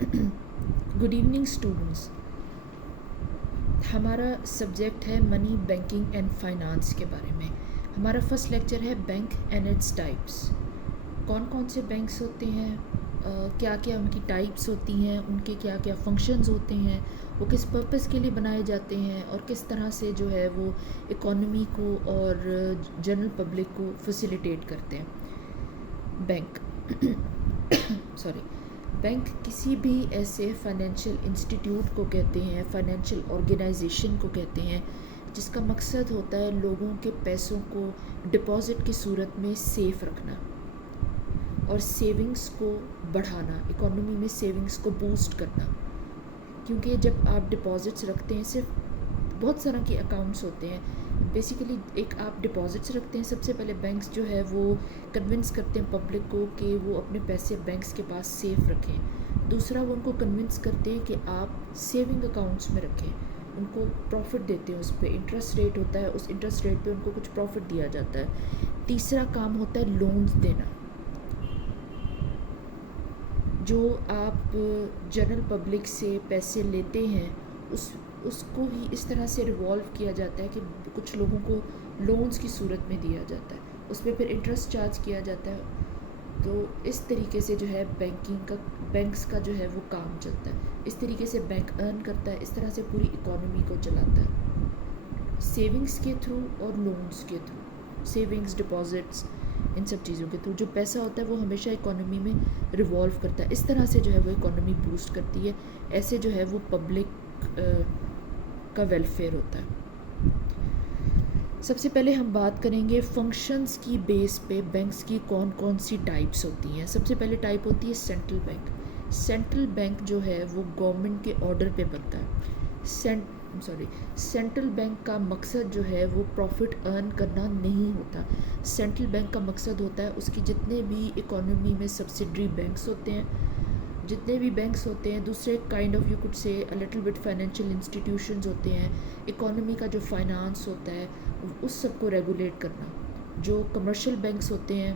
Good evening students. ہمارا subject ہے منی، banking and finance کے بارے میں. ہمارا فرسٹ لیکچر ہے بینک اینڈ اٹس ٹائپس. کون کون سے بینکس ہوتے ہیں، کیا کیا ان کی ٹائپس ہوتی ہیں، ان کے کیا کیا فنکشنز ہوتے ہیں، وہ کس پرپس کے لیے بنائے جاتے ہیں، اور کس طرح سے جو ہے وہ اکانومی کو اور جنرل پبلک کو فیسیلیٹیٹ کرتے ہیں. بینک بینک کسی بھی ایسے فائنینشیل انسٹیٹیوٹ کو کہتے ہیں، فائنینشیل آرگنائزیشن کو کہتے ہیں جس کا مقصد ہوتا ہے لوگوں کے پیسوں کو ڈپازٹ کی صورت میں سیف رکھنا اور سیونگز کو بڑھانا، اکانومی میں سیونگز کو بوسٹ کرنا. کیونکہ جب آپ ڈپازٹس رکھتے ہیں، صرف بہت طرح کے اکاؤنٹس ہوتے ہیں. بیسیکلی ایک آپ ڈپازٹس رکھتے ہیں، سب سے پہلے بینکس جو ہے وہ کنونس کرتے ہیں پبلک کو کہ وہ اپنے پیسے بینکس کے پاس سیف رکھیں. دوسرا، وہ ان کو کنونس کرتے ہیں کہ آپ سیونگ اکاؤنٹس میں رکھیں، ان کو پروفٹ دیتے ہیں، اس پہ انٹرسٹ ریٹ ہوتا ہے، اس انٹرسٹ ریٹ پہ ان کو کچھ پروفٹ دیا جاتا ہے. تیسرا کام ہوتا ہے لونز دینا. جو آپ جنرل پبلک سے پیسے لیتے ہیں اس کو ہی اس طرح سے ریوالو کیا جاتا ہے کہ کچھ لوگوں کو لونز کی صورت میں دیا جاتا ہے، اس پہ پھر انٹرسٹ چارج کیا جاتا ہے. تو اس طریقے سے جو ہے بینکس کا جو ہے وہ کام چلتا ہے. اس طریقے سے بینک ارن کرتا ہے، اس طرح سے پوری اکانومی کو چلاتا ہے، سیونگز کے تھرو اور لونز کے تھرو. سیونگز، ڈپازٹس، ان سب چیزوں کے تھرو جو پیسہ ہوتا ہے وہ ہمیشہ اکانومی میں ریوالو کرتا ہے. اس طرح سے جو ہے وہ اکانومی بوسٹ کرتی ہے. ایسے جو ہے وہ پبلک کا ویلفیئر ہوتا ہے. سب سے پہلے ہم بات کریں گے فنکشنز کی بیس پہ بینکس کی کون کون سی ٹائپس ہوتی ہیں. سب سے پہلے ٹائپ ہوتی ہے سینٹرل بینک. سینٹرل بینک جو ہے وہ گورنمنٹ کے آرڈر پہ بنتا ہے. سینٹرل بینک کا مقصد جو ہے وہ پروفٹ ارن کرنا نہیں ہوتا. سینٹرل بینک کا مقصد ہوتا ہے اس کی جتنے بھی اکانومی میں سبسڈری بینکس ہوتے ہیں، جتنے بھی بینکس ہوتے ہیں، دوسرے کائنڈ آف یو کڈ سے لٹل بٹ فائنینشیل انسٹیٹیوشنز ہوتے ہیں، اکانومی کا جو فائنانس ہوتا ہے اس سب کو ریگولیٹ کرنا. جو کمرشل بینکس ہوتے ہیں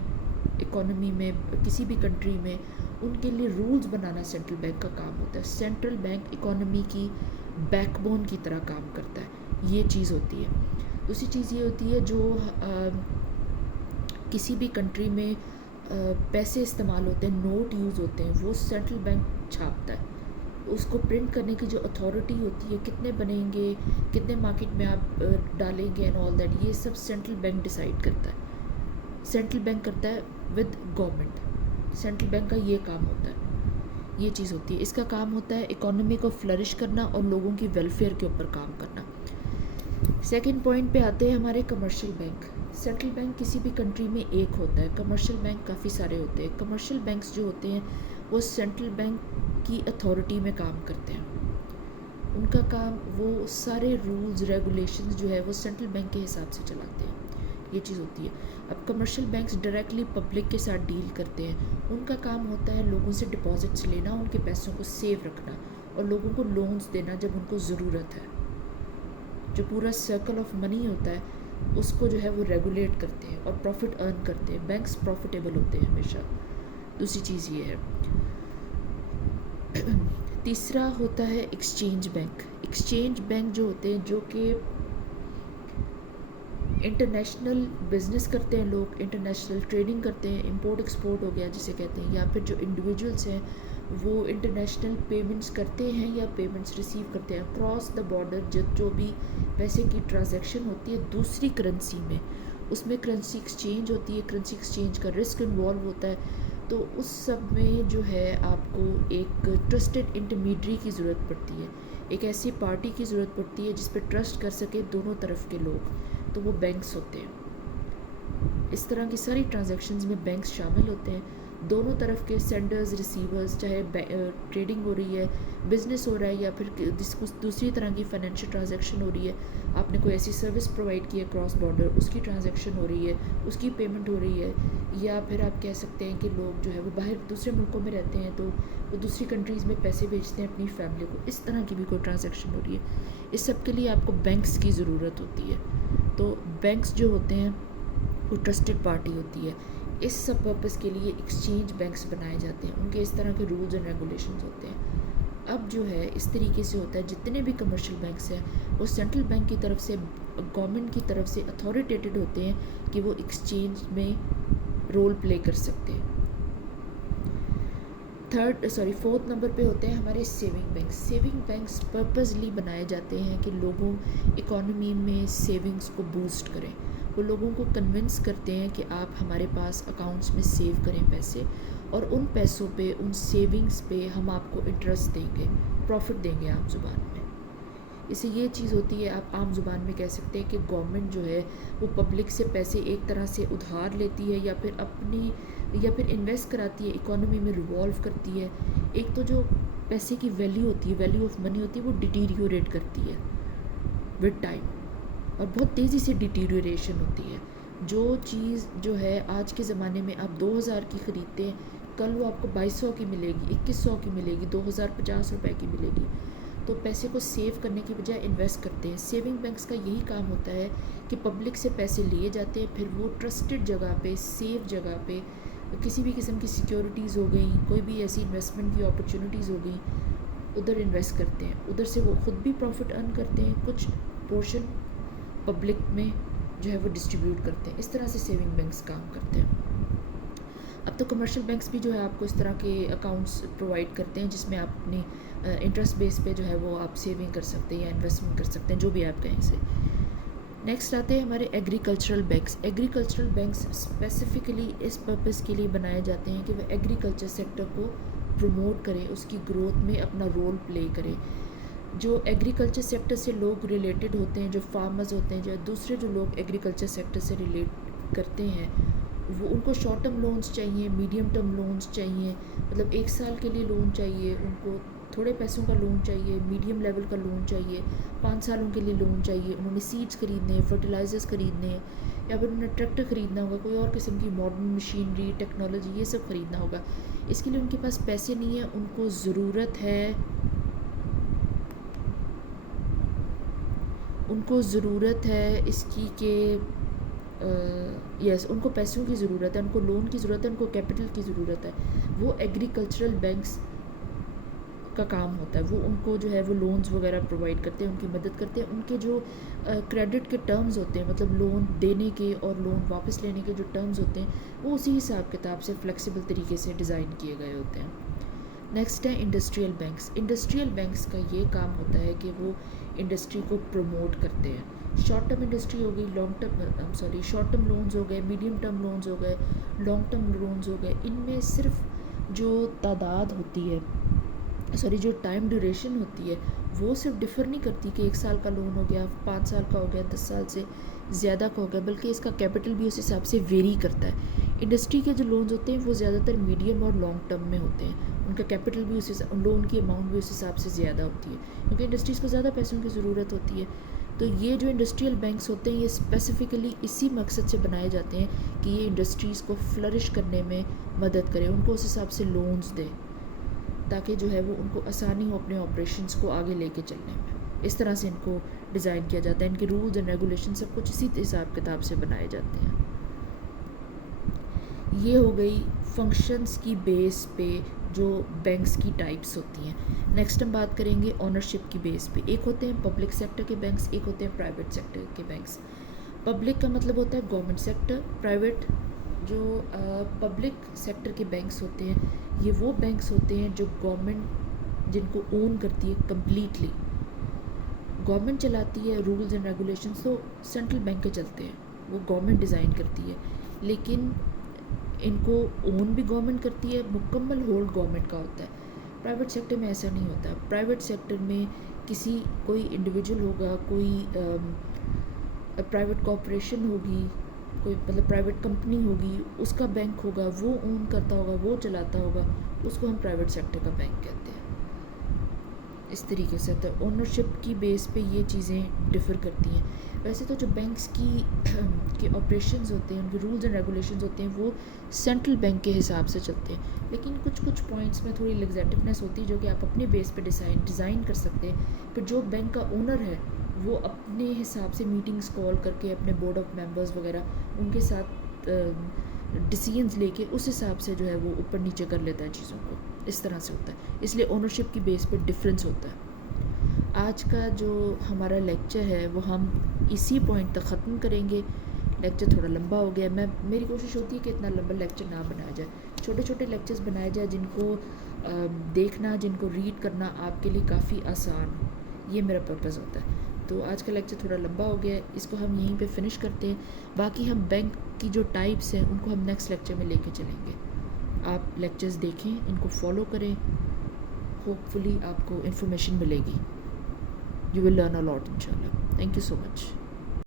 اکانومی میں کسی بھی کنٹری میں، ان کے لیے رولز بنانا سینٹرل بینک کا کام ہوتا ہے. سینٹرل بینک اکانومی کی بیک بون کی طرح کام کرتا ہے. یہ چیز ہوتی ہے. دوسری چیز یہ ہوتی ہے جو کسی بھی کنٹری میں پیسے استعمال ہوتے ہیں، نوٹ یوز ہوتے ہیں، وہ سینٹرل بینک چھاپتا ہے. اس کو پرنٹ کرنے کی جو اتھارٹی ہوتی ہے، کتنے بنیں گے، کتنے مارکیٹ میں آپ ڈالیں گے اینڈ آل دیٹ، یہ سب سینٹرل بینک ڈیسائیڈ کرتا ہے. سینٹرل بینک کرتا ہے ود گورنمنٹ. سینٹرل بینک کا یہ کام ہوتا ہے. یہ چیز ہوتی ہے. اس کا کام ہوتا ہے اکانومی کو فلرش کرنا اور لوگوں کی ویلفیئر کے اوپر کام کرنا. سیکنڈ پوائنٹ پہ آتے ہیں ہمارے کمرشل بینک. سینٹرل بینک کسی بھی کنٹری میں ایک ہوتا ہے، کمرشل بینک کافی سارے ہوتے ہیں. کمرشل بینکس جو ہوتے ہیں وہ سینٹرل بینک کی اتھارٹی میں کام کرتے ہیں. ان کا کام، وہ سارے رولز ریگولیشنز جو ہے وہ سینٹرل بینک کے حساب سے چلاتے ہیں. یہ چیز ہوتی ہے. اب کمرشل بینکس ڈائریکٹلی پبلک کے ساتھ ڈیل کرتے ہیں. ان کا کام ہوتا ہے لوگوں سے ڈپازٹس لینا، ان کے پیسوں کو سیو رکھنا اور لوگوں کو لونز دینا جب ان کو ضرورت ہے. جو پورا سرکل آف منی ہوتا ہے اس کو جو ہے وہ ریگولیٹ کرتے ہیں اور پروفٹ ارن کرتے ہیں. بینکس پروفیٹیبل ہوتے ہیں ہمیشہ. دوسری چیز یہ ہے. تیسرا ہوتا ہے ایکسچینج بینک. ایکسچینج بینک جو ہوتے ہیں، جو کہ انٹرنیشنل بزنس کرتے ہیں، لوگ انٹرنیشنل ٹریڈنگ کرتے ہیں، امپورٹ ایکسپورٹ ہو گیا جسے کہتے ہیں، یا پھر جو انڈیویجولس ہیں وہ انٹرنیشنل پیمنٹس کرتے ہیں یا پیمنٹس ریسیو کرتے ہیں اکراس دا بارڈر. جو بھی پیسے کی ٹرانزیکشن ہوتی ہے دوسری کرنسی میں، اس میں کرنسی ایکسچینج ہوتی ہے. کرنسی ایکسچینج کا رسک انوالو ہوتا ہے. تو اس سب میں جو ہے آپ کو ایک ٹرسٹڈ انٹرمیڈری کی ضرورت پڑتی ہے. ایک ایسی پارٹی کی ضرورت پڑتی ہے جس پہ ٹرسٹ کر سکے دونوں طرف کے لوگ. تو وہ بینکس ہوتے ہیں. اس طرح کی ساری ٹرانزیکشنز میں بینکس شامل ہوتے ہیں. دونوں طرف کے سینڈرز، ریسیورز، چاہے ٹریڈنگ ہو رہی ہے، بزنس ہو رہا ہے، یا پھر دوسری طرح کی فائنینشیل ٹرانزیکشن ہو رہی ہے، آپ نے کوئی ایسی سروس پرووائڈ کی ہے کراس بارڈر، اس کی ٹرانزیکشن ہو رہی ہے، اس کی پیمنٹ ہو رہی ہے، یا پھر آپ کہہ سکتے ہیں کہ لوگ جو ہے وہ باہر دوسرے ملکوں میں رہتے ہیں تو وہ دوسری کنٹریز میں پیسے بھیجتے ہیں اپنی فیملی کو. اس طرح کی بھی کوئی ٹرانزیکشن ہو رہی ہے. اس سب کے لیے آپ کو بینکس کی ضرورت ہوتی ہے. تو بینکس جو ہوتے ہیں وہ ٹرسٹڈ پارٹی ہوتی ہے. اس سب پرپس کے لیے ایکسچینج بینکس بنائے جاتے ہیں، ان کے اس طرح کے رولز اینڈ ریگولیشنز ہوتے ہیں۔ اب جو ہے اس طریقے سے ہوتا ہے جتنے بھی کمرشل بینکس ہیں وہ سینٹرل بینک کی طرف سے، گورنمنٹ کی طرف سے اتھارٹیٹیڈ ہوتے ہیں کہ وہ ایکسچینج میں رول پلے کر سکتے ہیں۔ فورتھ نمبر پہ ہوتے ہیں ہمارے saving banks. Saving banks purposely بنائے جاتے ہیں کہ لوگوں اکانومی میں سیونگز کو بوسٹ کریں۔ وہ لوگوں کو کنونس کرتے ہیں کہ آپ ہمارے پاس اکاؤنٹس میں سیو کریں پیسے، اور ان پیسوں پہ، ان سیونگز پہ ہم آپ کو انٹرسٹ دیں گے، پروفٹ دیں گے عام زبان میں۔ اس سے یہ چیز ہوتی ہے، آپ عام زبان میں کہہ سکتے ہیں کہ گورنمنٹ جو ہے وہ پبلک سے پیسے ایک طرح سے ادھار لیتی ہے یا پھر انویسٹ کراتی ہے، اکانومی میں ریوالو کرتی ہے۔ ایک تو جو پیسے کی ویلیو ہوتی ہے، ویلیو آف منی ہوتی ہے، وہ ڈیٹیریوریٹ کرتی ہے ود ٹائم، اور بہت تیزی سے ڈیٹیریوریشن ہوتی ہے۔ جو چیز جو ہے آج کے زمانے میں آپ 2000 کی خریدتے ہیں، کل وہ آپ کو 2200 کی ملے گی، 2100 کی ملے گی، 2050 روپے کی ملے گی۔ تو پیسے کو سیو کرنے کی بجائے انویسٹ کرتے ہیں۔ سیونگ بینکس کا یہی کام ہوتا ہے کہ پبلک سے پیسے لیے جاتے ہیں، پھر وہ ٹرسٹڈ جگہ پہ، سیف جگہ پہ، کسی بھی قسم کی سیکیورٹیز ہو گئیں، کوئی بھی ایسی انویسٹمنٹ کی اپرچونیٹیز ہو گئیں، ادھر انویسٹ کرتے ہیں۔ ادھر سے وہ خود بھی پروفٹ ارن کرتے ہیں، کچھ پورشن پبلک میں جو ہے وہ ڈسٹریبیوٹ کرتے ہیں۔ اس طرح سے سیونگ بینکس کام کرتے ہیں۔ اب تو کمرشل بینکس بھی جو ہے آپ کو اس طرح کے اکاؤنٹس پرووائڈ کرتے ہیں جس میں آپ اپنی انٹرسٹ بیس پہ جو ہے وہ آپ سیونگ کر سکتے ہیں یا انویسٹمنٹ کر سکتے ہیں، جو بھی آپ کہیں سے۔ نیکسٹ آتے ہیں ہمارے agricultural banks. Agricultural banks specifically اس پرپس کے لیے بنائے جاتے ہیں کہ وہ ایگریکلچر سیکٹر کو پروموٹ کریں، اس کی گروتھ میں اپنا رول پلے کریں۔ جو ایگریکلچر سیکٹر سے لوگ ریلیٹڈ ہوتے ہیں، جو فارمرز ہوتے ہیں، جو دوسرے جو لوگ ایگریکلچر سیکٹر سے ریلیٹ کرتے ہیں، وہ ان کو شارٹ ٹرم لونز چاہیے، میڈیم ٹرم لونز چاہیے، مطلب 1 سال کے لیے لون چاہیے، ان کو تھوڑے پیسوں کا لون چاہیے، میڈیم لیول کا لون چاہیے، 5 سالوں کے لیے لون چاہیے۔ انہوں نے سیڈز خریدنے ہیں، فرٹیلائزرز خریدنے ہیں، یا پھر انہیں ٹریکٹر خریدنا ہوگا، کوئی اور قسم کی ماڈرن مشینری، ٹیکنالوجی، یہ سب خریدنا ہوگا۔ اس کے لیے ان کے پاس پیسے نہیں ہیں، ان کو ضرورت ہے اس کی کہ ان کو پیسوں کی ضرورت ہے، ان کو لون کی ضرورت ہے، ان کو کیپٹل کی ضرورت ہے۔ وہ ایگریکلچرل بینکس کا کام ہوتا ہے، وہ ان کو جو ہے وہ لونز وغیرہ پرووائڈ کرتے ہیں، ان کی مدد کرتے ہیں۔ ان کے جو کریڈٹ کے ٹرمز ہوتے ہیں، مطلب لون دینے کے اور لون واپس لینے کے جو ٹرمز ہوتے ہیں، وہ اسی حساب کتاب سے فلیکسیبل طریقے سے ڈیزائن کیے گئے ہوتے ہیں۔ نیکسٹ ہے انڈسٹریل بینکس۔ انڈسٹریل بینکس کا یہ کام ہوتا ہے کہ وہ انڈسٹری کو پروموٹ کرتے ہیں۔ شارٹ ٹرم انڈسٹری ہو گئی، شارٹ ٹرم لونز ہو گئے، میڈیم ٹرم لونز ہو گئے، لانگ ٹرم لونز ہو گئے۔ ان میں صرف جو تعداد ہوتی ہے، جو ٹائم ڈیوریشن ہوتی ہے، وہ صرف ڈفر نہیں کرتی کہ 1 سال کا لون ہو گیا، 5 سال کا ہو گیا، 10 سال سے زیادہ کا ہو گیا، بلکہ اس کا کیپٹل بھی اس حساب سے ویری کرتا ہے۔ انڈسٹری کے جو لونز ہوتے ہیں وہ زیادہ تر میڈیم اور لانگ ٹرم میں ہوتے ہیں، ان کا کیپٹل بھی لون کی اماؤنٹ بھی اس حساب سے زیادہ ہوتی ہے، کیونکہ انڈسٹریز کو زیادہ پیسوں کی ضرورت ہوتی ہے۔ تو یہ جو انڈسٹریل بینکس ہوتے ہیں، یہ اسپیسیفکلی اسی مقصد سے بنائے جاتے ہیں کہ یہ انڈسٹریز کو فلرش کرنے میں مدد کرے، ان کو اس حساب سے لونز دے، تاکہ جو ہے وہ ان کو آسانی ہو اپنے آپریشنز کو آگے لے کے چلنے میں۔ اس طرح سے ان کو ڈیزائن کیا جاتا ہے، ان کے رولز اینڈ ریگولیشن سب کچھ اسی حساب کتاب سے بنائے جاتے ہیں۔ یہ ہو گئی فنکشنز کی بیس پہ جو بینکس کی ٹائپس ہوتی ہیں۔ نیکسٹ ہم بات کریں گے اونرشپ کی بیس پہ۔ ایک ہوتے ہیں پبلک سیکٹر کے بینکس، ایک ہوتے ہیں پرائیویٹ سیکٹر کے بینکس۔ پبلک کا مطلب ہوتا ہے گورنمنٹ سیکٹر، پرائیویٹ جو پبلک سیکٹر کے بینکس ہوتے ہیں، یہ وہ بینکس ہوتے ہیں جو گورنمنٹ جن کو اون کرتی ہے کمپلیٹلی۔ گورنمنٹ چلاتی ہے، رولز اینڈ ریگولیشنز تو سینٹرل بینک کے چلتے ہیں، وہ گورنمنٹ ڈیزائن کرتی ہے، لیکن ان کو اون بھی گورنمنٹ کرتی ہے، مکمل ہولڈ گورنمنٹ کا ہوتا ہے۔ پرائیویٹ سیکٹر میں ایسا نہیں ہوتا۔ پرائیویٹ سیکٹر میں کوئی انڈیویجول ہوگا، کوئی پرائیویٹ کارپوریشن ہوگی، کوئی مطلب پرائیویٹ کمپنی ہوگی، اس کا بینک ہوگا، وہ اون کرتا ہوگا، وہ چلاتا ہوگا، اس کو ہم پرائیویٹ سیکٹر کا بینک کہتے ہیں۔ اس طریقے سے تو اونرشپ کی بیس پہ یہ چیزیں ڈفر کرتی ہیں۔ ویسے تو جو بینکس کے آپریشنز ہوتے ہیں، ان کے رولز اینڈ ریگولیشنز ہوتے ہیں، وہ سینٹرل بینک کے حساب سے چلتے ہیں، لیکن کچھ پوائنٹس میں تھوڑی لیگزیٹونیس ہوتی ہے جو کہ آپ اپنے بیس پہ ڈیزائن کر سکتے ہیں۔ پھر جو بینک کا اونر ہے وہ اپنے حساب سے میٹنگز کال کر کے اپنے بورڈ آف ممبرز وغیرہ ان کے ساتھ ڈیسیجنز لے کے اس حساب سے جو ہے وہ اوپر نیچے کر لیتا ہے چیزوں کو. اس طرح سے ہوتا ہے. اس لیے اونرشپ کی بیس پہ ڈفرینس ہوتا ہے. آج کا جو ہمارا لیکچر ہے وہ ہم اسی پوائنٹ تک ختم کریں گے. لیکچر تھوڑا لمبا ہو گیا. میری کوشش ہوتی ہے کہ اتنا لمبا لیکچر نہ بنایا جائے. چھوٹے چھوٹے لیکچرز بنائے جائے جن کو دیکھنا، جن کو ریڈ کرنا آپ کے لیے کافی آسان ہو. یہ میرا پرپز ہوتا ہے. تو آج کا لیکچر تھوڑا لمبا ہو گیا ہے، اس کو ہم یہیں پہ فنش کرتے ہیں. باقی ہم بینک کی جو ٹائپس ہیں ان کو ہم نیکسٹ لیکچر میں لے کے چلیں گے. آپ لیکچرز دیکھیں، ان کو فالو کریں. ہوپ فلی آپ کو انفارمیشن ملے گی. You will learn a lot inshallah. Thank you so much.